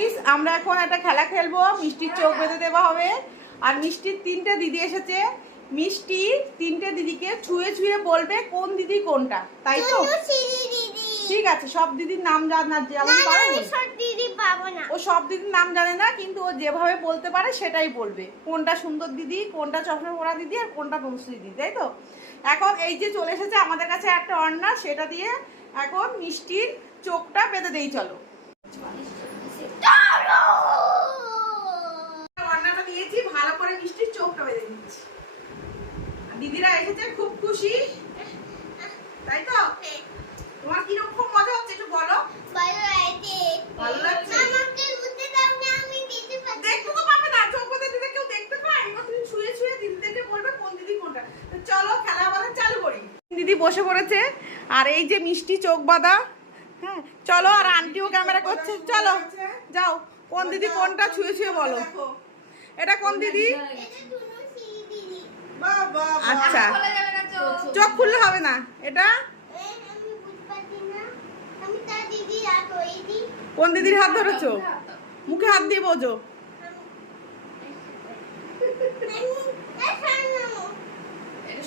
Guys, আমরা এখন একটা খেলা খেলবো। মিষ্টির চোখ বেঁধে দেওয়া হবে। আর মিষ্টির 3টে দিদি এসেছে। মিষ্টি 3টে দিদিকে ছুঁয়ে ছুঁয়ে বলবে কোন দিদি কোনটা, তাই তো? ঠিক আছে, সব দিদির নাম জানা যেমন পারো। সব দিদি পাবো না। ও সব দিদির নাম জানে না, কিন্তু ও যেভাবে বলতে পারে সেটাই বলবে। কোনটা সুন্দর দিদি, কোনটা চশমা পরা দিদি, আর কোনটা বংশী দিদি, তাই তো? এখন এই যে চলে এসেছে আমাদের কাছে একটা ওড়না, সেটা দিয়ে এখন মিষ্টির চোখটা বেঁধে দেই। চলো, ওড়নাটা দিয়েছি, ভালো করে মিষ্টির চোখটা বেঁধে দিচ্ছি। দিদিরা এসেছে, খুব খুশি, তাই তো? তোমার কিরকম মজা হচ্ছে একটু বলো। ভালো লাগছে? দেখতে তো পাবে না, চোখ বেঁধে দিলে কেউ দেখতে পায়? তুমি ছুঁয়ে ছুঁয়ে দিদিদেরকে বলবে কোন দিদি কোনটা। চলো খেলা আবার চালু করি। দিদি বসে পড়েছে, আর এই যে মিষ্টি চোখ বাঁধা। হ্যাঁ চলো, আর আন্টিও ক্যামেরা করছে। চলো যাও, কোন দিদি কোনটা ছুঁয়ে ছুঁয়ে বলো। এটা কোন দিদি? আচ্ছা, চোখ খুললে হবে না। এটা কোন দিদির হাত ধরেছো? মুখে হাত দিয়ে বোঝো।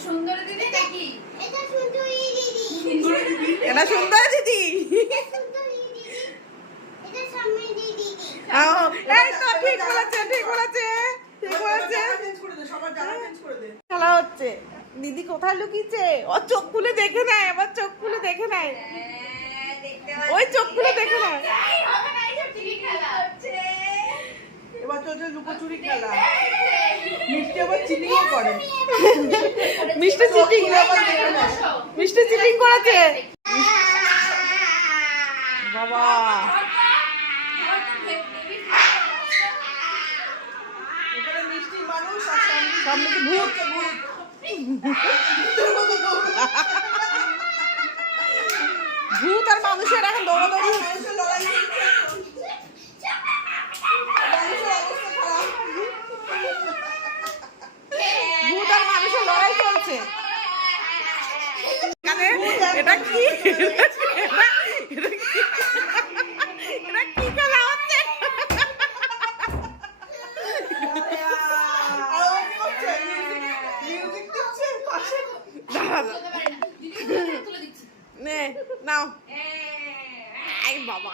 সুন্দরী দিদি নাকি? এটা সুন্দর দিদি। এই তো, ঠিক বলেছে, ঠিক বলেছে, ঠিক বলেছে। খেলা হচ্ছে। দিদি কোথায় লুকিয়েছে? ও চোখ খুলে দেখে নেয়, আবার চোখ খুলে দেখে নেয়। ওই চোখ খুলে দেখে নেয়। এবার চলছে লুকোচুরি খেলা। মিষ্টি আবার চিটিংও করে। মিষ্টি চিটিং, মিষ্টি চিটিং করেছে বাবা। মিষ্টি মানুষ আর সামনে ভূত। ভূত আর মানুষের এখন দৌড়াদৌড়ি। ভূত আর মানুষের লড়াই চলছে। এটা কি? এটা কি খেলা হচ্ছে? নাও, এই বাবা,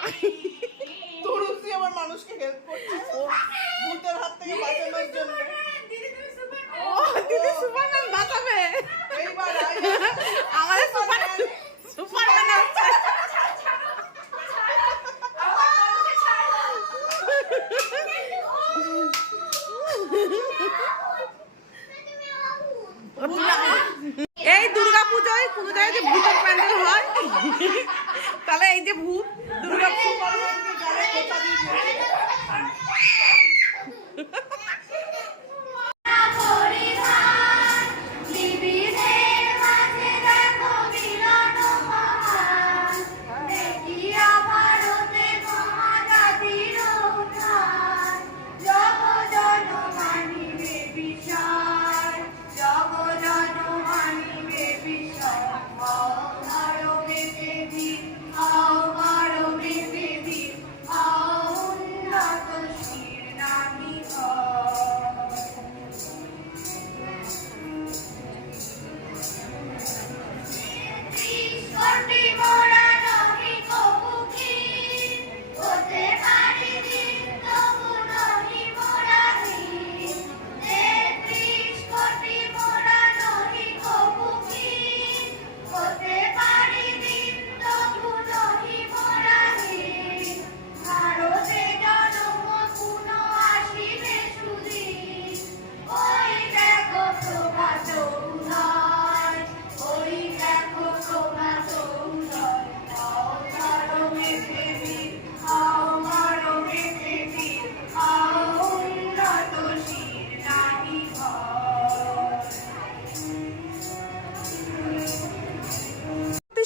তরুণী আমার মানুষকে হেল্প করছে ভূতের হাত থেকে বাঁচানোর জন্য। ও দিদি সুপারম্যান বাঁচাবে এইবার। আমাদের সুপারম্যান হচ্ছে। এই দুর্গা পূজায় কোনো জায়গায় যে ভূতের প্যান্ডেল হয়, তাহলে এই যে ভূত দুর্গা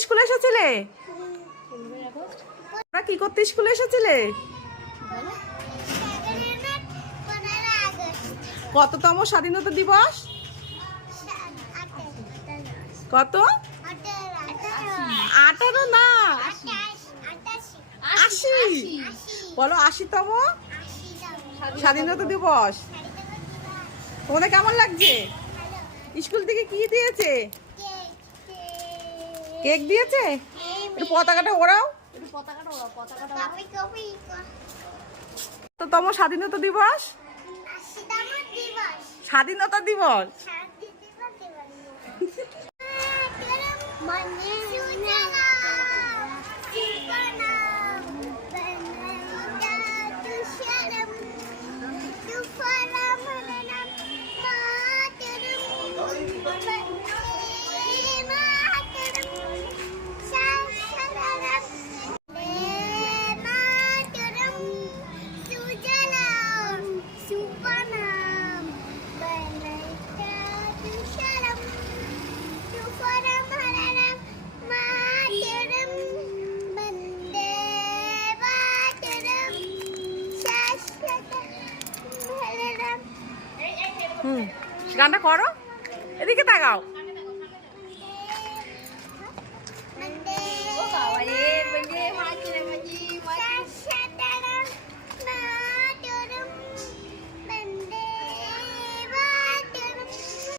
স্কুলে এসেছিলে? তোমরা কি করতে স্কুলে এসেছিলে? কততম স্বাধীনতা দিবস? কত? 18 না, 80। বলো 80তম স্বাধীনতা দিবস। তোমাদের কেমন লাগছে? স্কুল থেকে কি দিয়েছে? কেক দিয়েছে। একটু পতাকাটা ওড়াও। তো তম স্বাধীনতা দিবস, স্বাধীনতা দিবস। গানটা করো, এদিকে তাকাও।